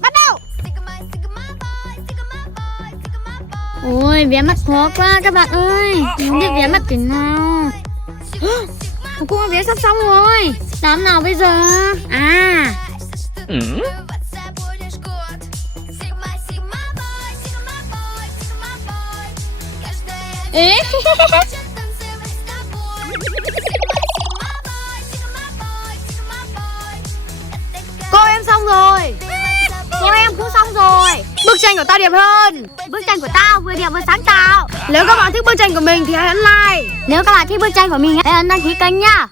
Bắt đầu. Ôi vẽ mặt khó quá các bạn ơi. Không biết vẽ mặt thế nào. Cô vẽ sắp xong rồi. Làm nào bây giờ? À Ê Cô em xong rồi. Cô em cũng xong rồi. Bức tranh của tao đẹp hơn. Bức tranh của tao vừa đẹp vừa sáng tạo. Nếu các bạn thích bức tranh của mình thì hãy ấn like. Nếu các bạn thích bức tranh của mình hãy ấn đăng ký kênh nhá.